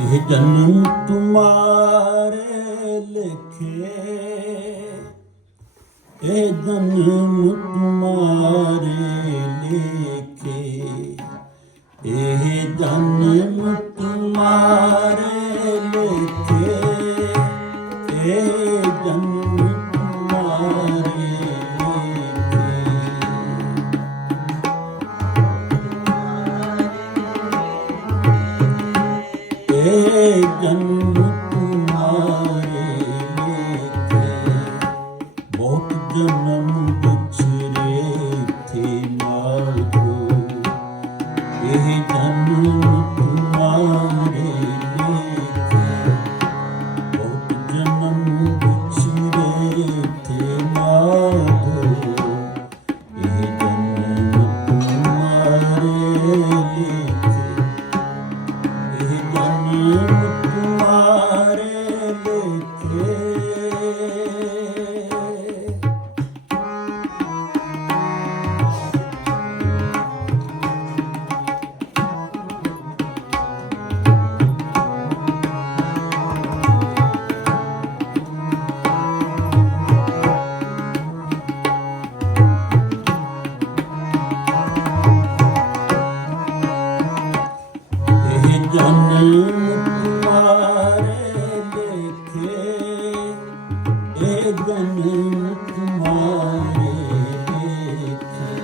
ਇਹ ਜਨਮ ਤੁਮਾਰੇ ਲਿਖੇ। ਇਹ ਜਨਮ ਤੁਮਾਰੇ ਲਿਖੇ। ਇਹ ਜਨਮ ਤੁਮਾਰੇ ਇਹ ਜਨਮ ਤੁਮਾਰੇ ਲਿਖੇ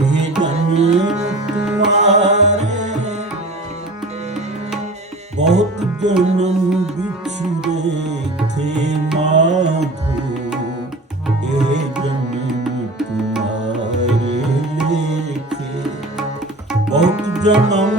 ਇਹ ਜਨਮ ਤੁਮਾਰੇ ਬਹੁਤ ਜਨਮ ਵਿਛੜੇ ਥੇ ਮਾਧੋ ਇਹ ਜਨਮ ਤੁਮਾਰੇ ਲਿਖੇ, ਬਹੁਤ ਜਨਮ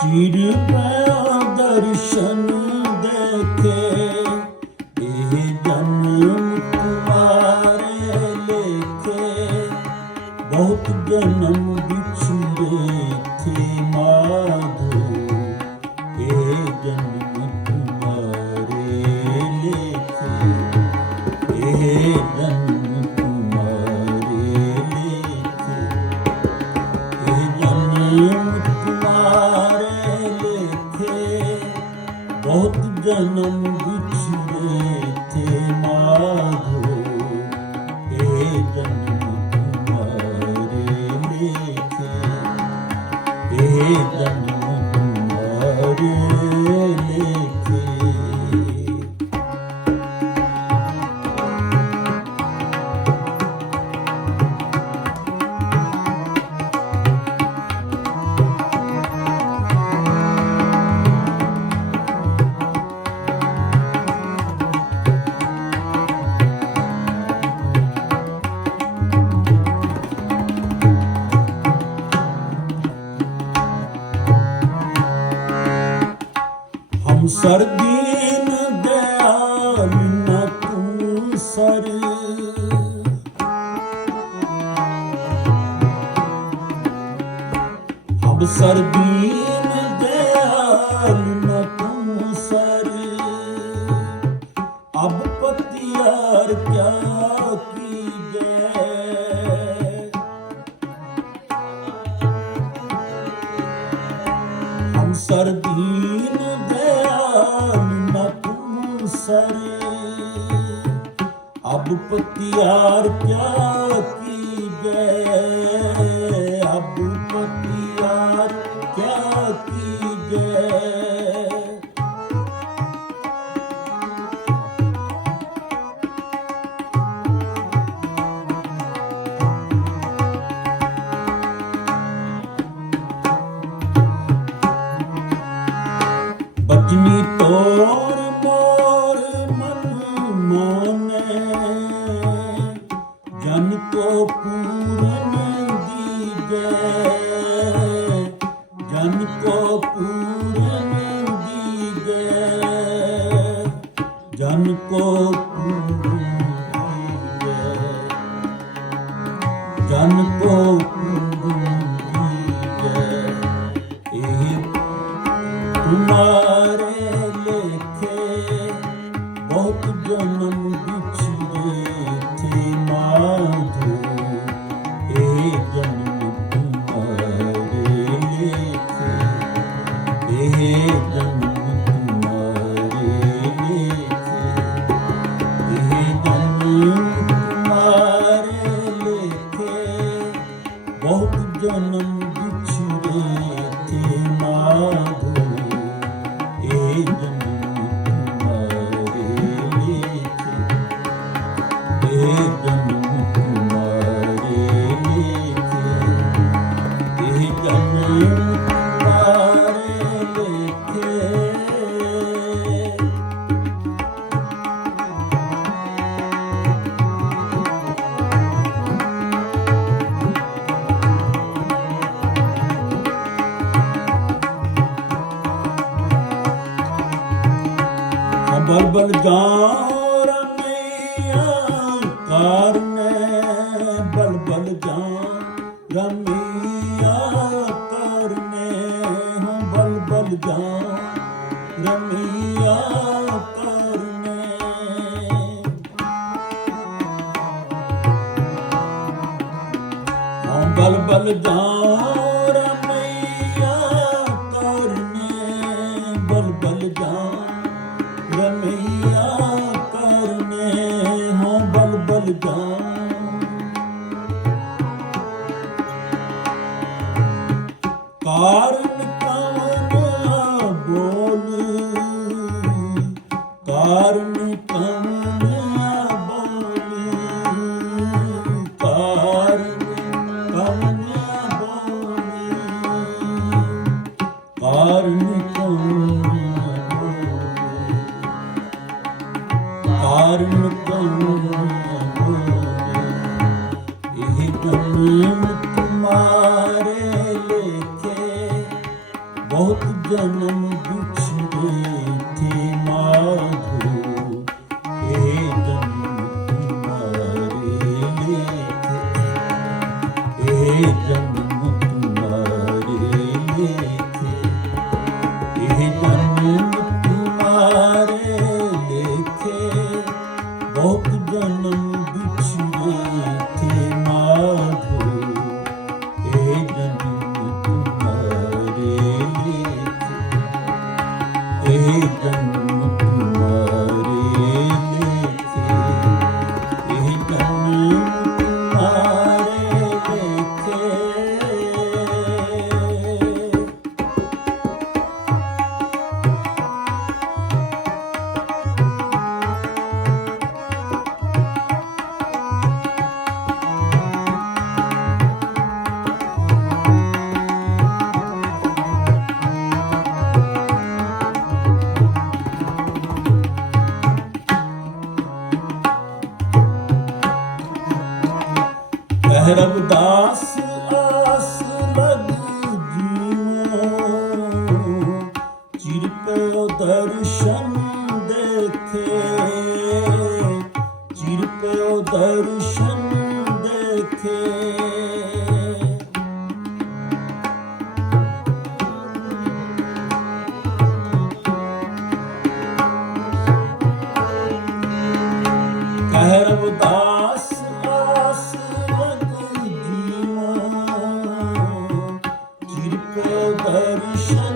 ਚਿਰ ਦਰਸ਼ਨ ਦੇਖੇ। ਇਹ ਜਨਮ ਤੁਮਾਰੇ ਲੇਖੇ। ਬਹੁਤ ਜਨਮ ਵਿਛੜੇ ਥੇ ਮਾਧੋ। ਇਹ ਜਨਮ ਤੁਮਾਰੇ ਲੇਖੇ। ਇਹ ਜਨਮ ਤੁਮਾਰੇ ਲੇਖੇ। ਇਹ ਜਨਮ ਤੁਮਾਰੇ ਬਹੁਤ ਜਨਮ ਵਿਛੜੇ ਥੇ ਮਾਧੋ ਇਹ ਸਰਦੀਨ ਦਿਆਲ ਨਾ ਤੂੰ ਸਰ ਹਬ ਸਰਦੀਨ ਦਿਆਲ ਬਲ ਜਾਨ ਰਮਿਆ ਕਰਨੇ ਬਲ ਬਲ ਜਾਨ ਰਮਿਆ ਕਰਨੇ ਬਲ ਬਲ ਜਾਨ ਰਮਿਆ ਕਰਨੇ ਜਾਨ Thank you.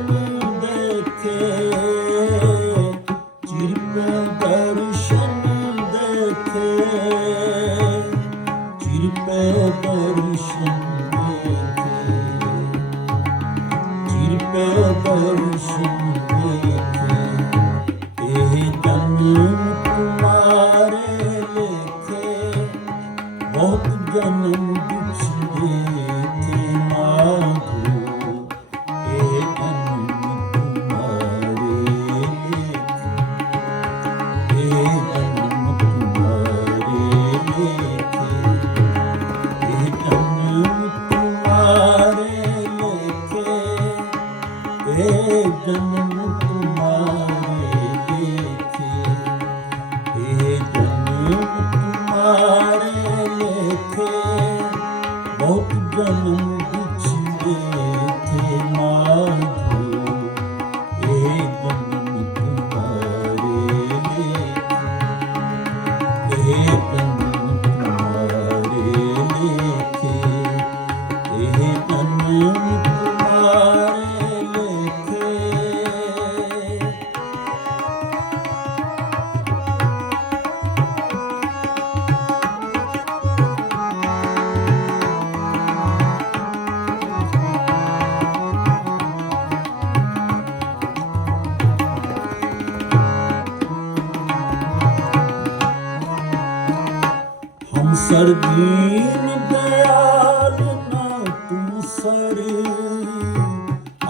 ਸਰਬੀਨ ਸਰ।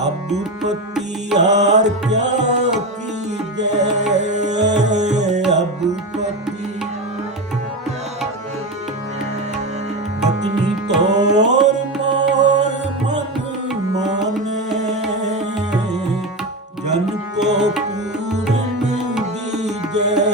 ਅਬ ਪਤੀ ਯਾਰ ਕਿਆ ਕੀਜੈ ਅਬ ਪਤੀ ਪਤਨੀ ਤੋਰ ਮੋਰ ਮਨ ਮਾਨੇ। ਜਨ ਕੋ ਪੂਰਨ ਦੀਜੈ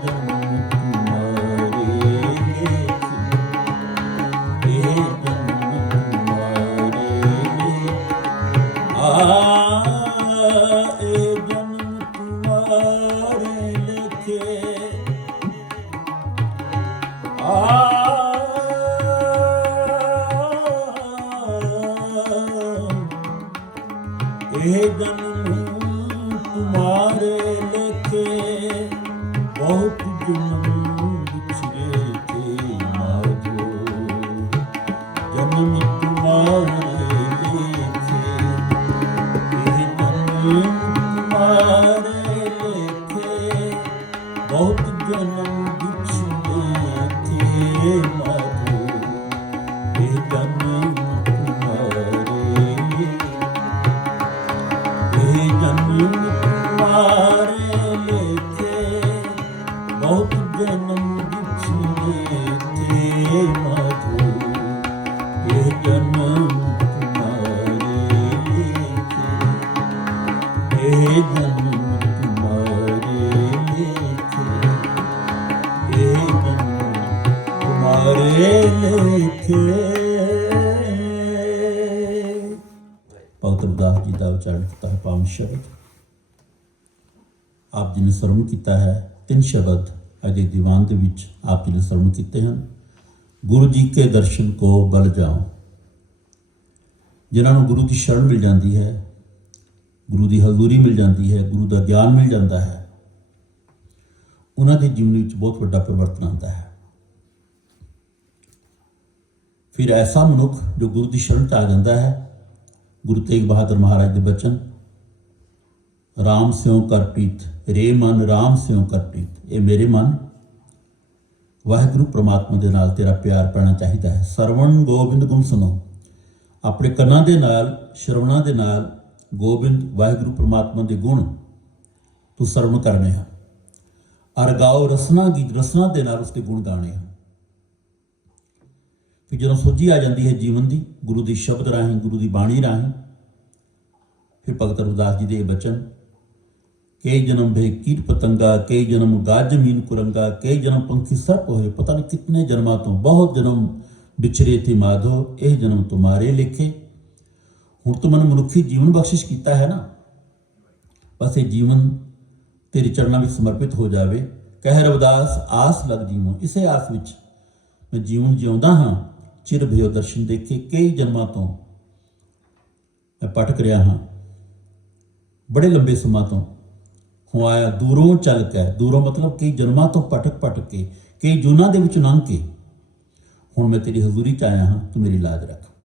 Thank you. ਸ਼ਬਦ। ਆਪ ਜੀ ਨੇ ਸਰਵਣ ਕੀਤਾ ਹੈ, ਤਿੰਨ ਸ਼ਬਦ ਅਜੇ ਦੀਵਾਨ ਦੇ ਵਿੱਚ ਆਪ ਜੀ ਨੇ ਸਰਵਣ ਕੀਤੇ ਹਨ। ਗੁਰੂ ਜੀ ਕੇ ਦਰਸ਼ਨ ਕੋ ਬਲ ਜਾਓ। ਜਿਨ੍ਹਾਂ ਨੂੰ ਗੁਰੂ ਦੀ ਸ਼ਰਨ ਮਿਲ ਜਾਂਦੀ ਹੈ, ਗੁਰੂ ਦੀ ਹਜ਼ੂਰੀ ਮਿਲ ਜਾਂਦੀ ਹੈ, ਗੁਰੂ ਦਾ ਗਿਆਨ ਮਿਲ ਜਾਂਦਾ ਹੈ, ਉਹਨਾਂ ਦੇ ਜੀਵਨ ਵਿੱਚ ਬਹੁਤ ਵੱਡਾ ਪਰਿਵਰਤਨ ਆਉਂਦਾ ਹੈ। ਫਿਰ ਐਸਾ ਮਨੁੱਖ ਜੋ ਗੁਰੂ ਦੀ ਸ਼ਰਨ ਚ ਆ ਜਾਂਦਾ ਹੈ, ਗੁਰੂ ਤੇਗ ਬਹਾਦਰ ਮਹਾਰਾਜ ਦੇ ਬਚਨ ਰਾਮ ਸਿਉ ਕਰ ਪ੍ਰੀਤ, ਰੇ ਮਨ ਰਾਮ ਸਿਉ ਕਰ ਪ੍ਰੀਤ। ਇਹ ਮੇਰੇ ਮਨ। ਵਾਹਿਗੁਰੂ ਪ੍ਰਮਾਤਮਾ ਦੇ ਨਾਲ ਤੇਰਾ ਪਿਆਰ ਪੈਣਾ ਚਾਹੀਦਾ ਹੈ। ਸਰਵਣ ਗੋਬਿੰਦ ਗੁਣ ਸੁਣੋ। ਆਪਣੇ ਕੰਨਾਂ ਦੇ ਨਾਲ, ਸ਼ਰਵਣਾ ਦੇ ਨਾਲ ਗੋਬਿੰਦ, ਵਾਹਿਗੁਰੂ ਪ੍ਰਮਾਤਮਾ ਦੇ ਗੁਣ ਤੂੰ ਸਰਵਣ ਕਰਨੇ ਹਨ ਅਰ ਗਾਓ ਰਸਨਾ ਗੀਤ, ਰਸਨਾ ਦੇ ਨਾਲ ਉਸਦੇ ਗੁਣ ਗਾਣੇ ਆ। ਫਿਰ ਜਦੋਂ ਸੋਝੀ ਆ ਜਾਂਦੀ ਹੈ ਜੀਵਨ ਦੀ, ਗੁਰੂ ਦੀ ਸ਼ਬਦ ਰਾਹੀਂ, ਗੁਰੂ ਦੀ ਬਾਣੀ ਰਾਹੀਂ, ਫਿਰ ਭਗਤ ਰਵਿਦਾਸ ਜੀ ਦੇ ਇਹ ਬਚਨ ਕਈ ਜਨਮ ਭੇ ਕੀਟ ਪਤੰਗਾ ਕਈ ਜਨਮ ਗਾਜ ਜ਼ਮੀਨ ਕੁਰੰਗਾ ਕਈ ਜਨਮ ਪੰਖੀ ਸਰਪ ਹੋਏ, ਪਤਾ ਨਹੀਂ ਕਿੰਨੇ ਜਨਮਾਂ ਤੋਂ ਬਹੁਤ ਜਨਮ ਵਿਛੜੇ ਥੇ ਮਾਧੋ, ਇਹ ਜਨਮ ਤੁਮਾਰੇ ਲਿਖੇ। ਹੁਣ ਤੂੰ ਮੈਨੂੰ ਮਨੁੱਖੀ ਜੀਵਨ ਬਖਸ਼ਿਸ਼ ਕੀਤਾ ਹੈ ਨਾ। ਬਸ ਇਹ ਜੀਵਨ ਤੇਰੇ ਚਰਨਾਂ ਵਿੱਚ ਸਮਰਪਿਤ ਹੋ ਜਾਵੇ। ਕਹਿ ਰਵਦਾਸ, ਆਸ ਲੱਗ ਜੀਵੋ ਇਸੇ ਆਸ ਵਿੱਚ ਮੈਂ ਜੀਵਨ ਜਿਉਂਦਾ ਹਾਂ। ਚਿਰ ਭਇਓ ਦਰਸ਼ਨ ਦੇਖੇ ਕਈ ਜਨਮਾਂ ਤੋਂ ਮੈਂ ਪਟਕ ਰਿਹਾ ਹਾਂ। ਬੜੇ ਲੰਬੇ ਸਮਾਂ ਤੋਂ ਹੋ ਆਇਆ ਦੂਰੋਂ ਚੱਲ ਕੇ ਦੂਰੋਂ ਮਤਲਬ ਕਈ ਜਨਮਾਂ ਤੋਂ ਭਟਕ ਭਟਕ ਕੇ, ਕਈ ਜੂਨਾਂ ਦੇ ਵਿੱਚ ਲੰਘ ਕੇ, ਹੁਣ ਮੈਂ ਤੇਰੀ ਹਜ਼ੂਰੀ ਚ ਆਇਆ ਹਾਂ, ਤੂੰ ਮੇਰੀ ਲਾਜ ਰੱਖ।